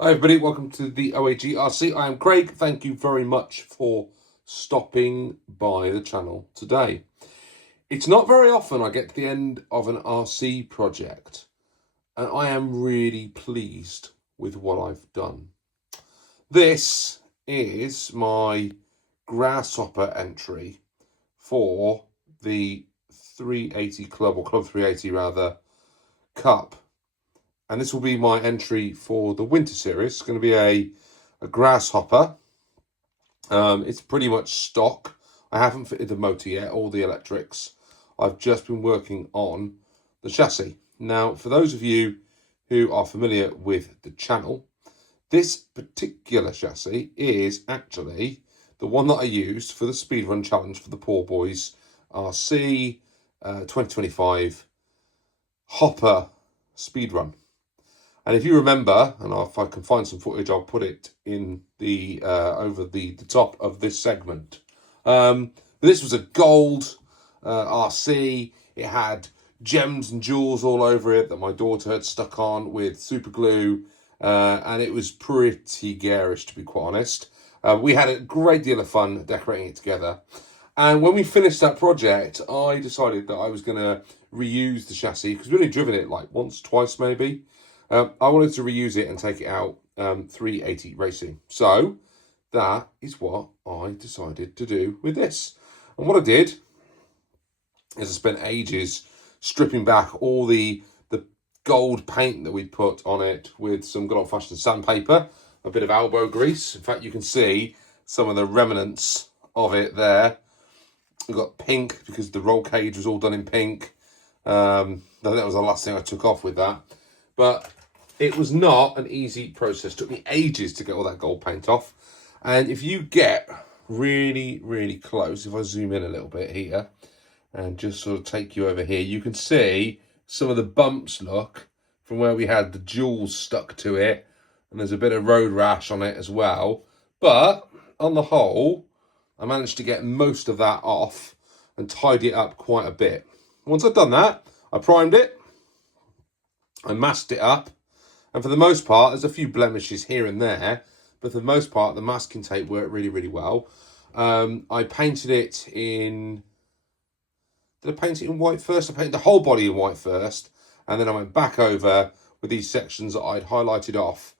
Hi everybody, welcome to the OAG I am Craig. Thank you very much for stopping by the channel today. It's not very often I get to the end of an RC project and I am really pleased with what I've done. This is my Grasshopper entry for the 380 Club, or Club 380 rather, Cup. And this will be my entry for the winter series. It's going to be a Grasshopper. It's pretty much stock. I haven't fitted the motor yet, or the electrics. I've just been working on the chassis. Now, for those of you who are familiar with the channel, this particular chassis is actually the one that I used for the speedrun challenge for the Poor Boys RC 2025 Hopper speedrun. And if you remember, and if I can find some footage, I'll put it in the over the top of this segment. This was a gold RC. It had gems and jewels all over it that my daughter had stuck on with super glue, and it was pretty garish, to be quite honest. We had a great deal of fun decorating it together. And when we finished that project, I decided that I was going to reuse the chassis, because we've only driven it like once, twice maybe. I wanted to reuse it and take it out 380 racing. So that is what I decided to do with this. And what I did is I spent ages stripping back all the gold paint that we'd put on it with some good old-fashioned sandpaper, a bit of elbow grease. In fact, you can see some of the remnants of it there. We've got pink because the roll cage was all done in pink. That was the last thing I took off with that. But it was not an easy process. It took me ages to get all that gold paint off. And if you get really, really close, if I zoom in a little bit here and just sort of take you over here, you can see some of the bumps look from where we had the jewels stuck to it. And there's a bit of road rash on it as well. But on the whole, I managed to get most of that off and tidy it up quite a bit. Once I've done that, I primed it. I masked it up, and for the most part, there's a few blemishes here and there, but for the most part, the masking tape worked really, really well. I painted it in... Did I paint it in white first? I painted the whole body in white first, and then I went back over with these sections that I'd highlighted off.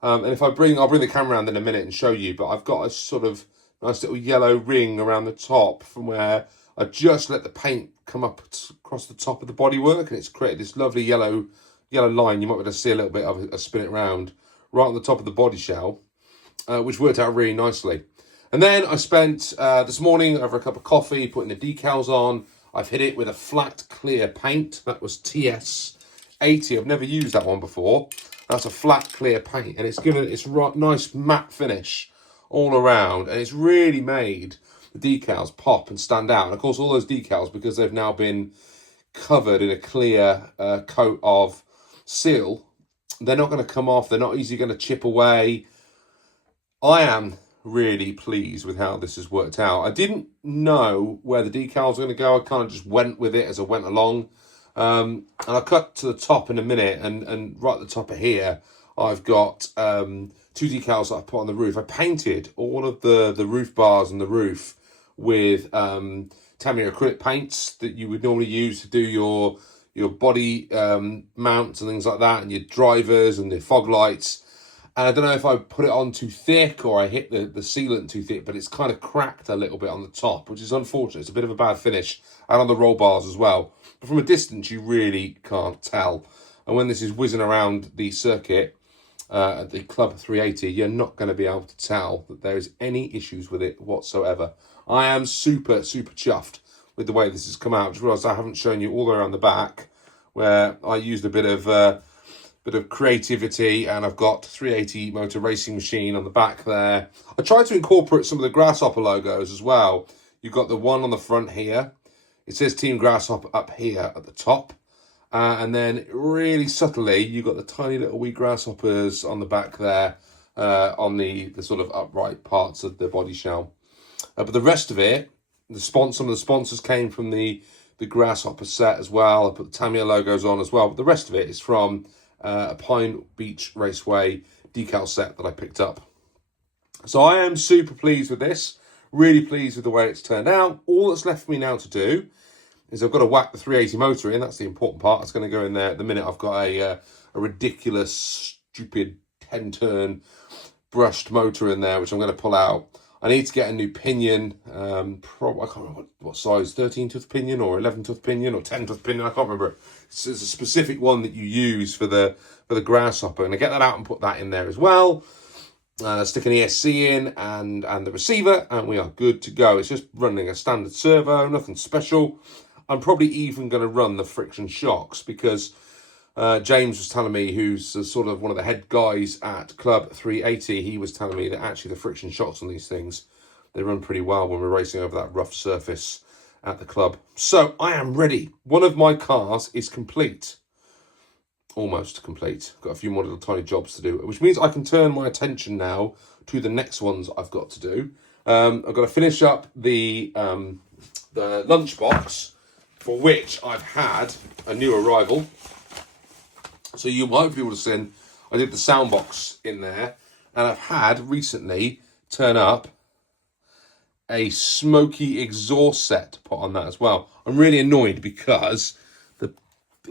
And if I'll bring the camera around in a minute and show you, but I've got a sort of nice little yellow ring around the top from where I just let the paint come up across the top of the bodywork, and it's created this lovely yellow line. You might be able to see a little bit of it, spin it around right on the top of the body shell, which worked out really nicely. And then I spent this morning over a cup of coffee putting the decals on. I've hit it with a flat clear paint. That was TS80. I've never used that one before. That's a flat clear paint, and it's given its nice matte finish all around, and it's really made the decals pop and stand out. And of course, all those decals, because they've now been covered in a clear coat of seal, they're not going to come off. They're not easily going to chip away. I am really pleased with how this has worked out. I didn't know where the decals were going to go. I kind of just went with it as I went along. And I'll cut to the top in a minute, and right at the top of here, I've got two decals that I put on the roof. I painted all of the roof bars and the roof with Tamiya acrylic paints that you would normally use to do your body mounts and things like that, and your drivers and the fog lights. And I don't know if I put it on too thick or I hit the sealant too thick, but it's kind of cracked a little bit on the top, which is unfortunate. It's a bit of a bad finish, and on the roll bars as well. But from a distance, you really can't tell. And when this is whizzing around the circuit at the Club 380, you're not going to be able to tell that there is any issues with it whatsoever. I am super, super chuffed with the way this has come out. Just realised I haven't shown you all the way around the back, where I used a bit of creativity, and I've got 380 motor racing machine on the back there. I tried to incorporate some of the Grasshopper logos as well. You've got the one on the front here. It says Team Grasshopper up here at the top. And then really subtly, you've got the tiny little wee grasshoppers on the back there, on the sort of upright parts of the body shell. But the rest of it, some of the sponsors came from the Grasshopper set as well. I put the Tamiya logos on as well. But the rest of it is from a Pine Beach Raceway decal set that I picked up. So I am super pleased with this, really pleased with the way it's turned out. All that's left for me now to do is I've got to whack the 380 motor in. That's the important part. It's going to go in there at the minute. I've got a ridiculous, stupid 10-turn brushed motor in there, which I'm going to pull out. I need to get a new pinion. I can't remember what size, 13-tooth pinion or 11-tooth pinion or 10-tooth pinion. I can't remember. It's a specific one that you use for the Grasshopper. And I get that out and put that in there as well. Stick an ESC in and the receiver, and we are good to go. It's just running a standard servo, nothing special. I'm probably even going to run the friction shocks because James was telling me, who's sort of one of the head guys at Club 380, he was telling me that actually the friction shocks on these things, they run pretty well when we're racing over that rough surface at the club. So I am ready. One of my cars is complete. Almost complete. Got a few more little tiny jobs to do, which means I can turn my attention now to the next ones I've got to do. I've got to finish up the lunchbox, for which I've had a new arrival. So you might be able to see, I did the sound box in there, and I've had recently turn up a smoky exhaust set put on that as well. I'm really annoyed because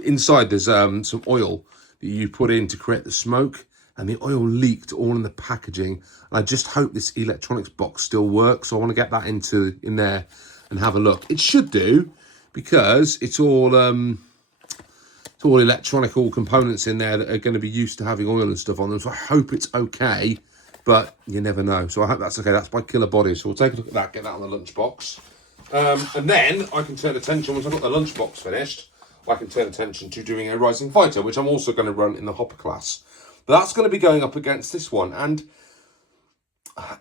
inside there's some oil that you put in to create the smoke, and the oil leaked all in the packaging. And I just hope this electronics box still works. So I want to get that in there and have a look. It should do, because it's all electronic, all components in there that are going to be used to having oil and stuff on them. So I hope it's okay, but you never know. So I hope that's okay. That's by Killer Body. So we'll take a look at that, get that on the lunchbox. And then I can turn attention, once I've got the lunchbox finished, I can turn attention to doing a Rising Fighter, which I'm also going to run in the hopper class. But that's going to be going up against this one. And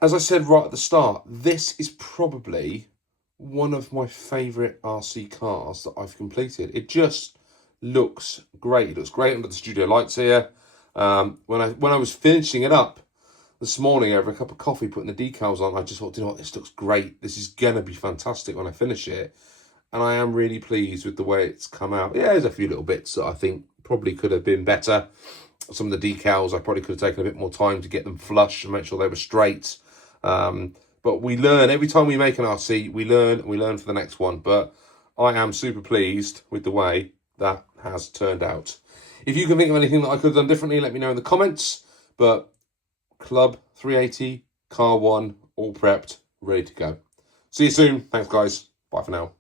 as I said right at the start, this is probably one of my favourite RC cars that I've completed. It just looks great. It looks great under the studio lights here. When I was finishing it up this morning over a cup of coffee, putting the decals on, I just thought, you know what, this looks great. This is going to be fantastic when I finish it. And I am really pleased with the way it's come out. Yeah, there's a few little bits that I think probably could have been better. Some of the decals, I probably could have taken a bit more time to get them flush and make sure they were straight. But we learn. Every time we make an RC, we learn for the next one. But I am super pleased with the way that has turned out. If you can think of anything that I could have done differently, let me know in the comments. But Club 380, Car 1, all prepped, ready to go. See you soon. Thanks, guys. Bye for now.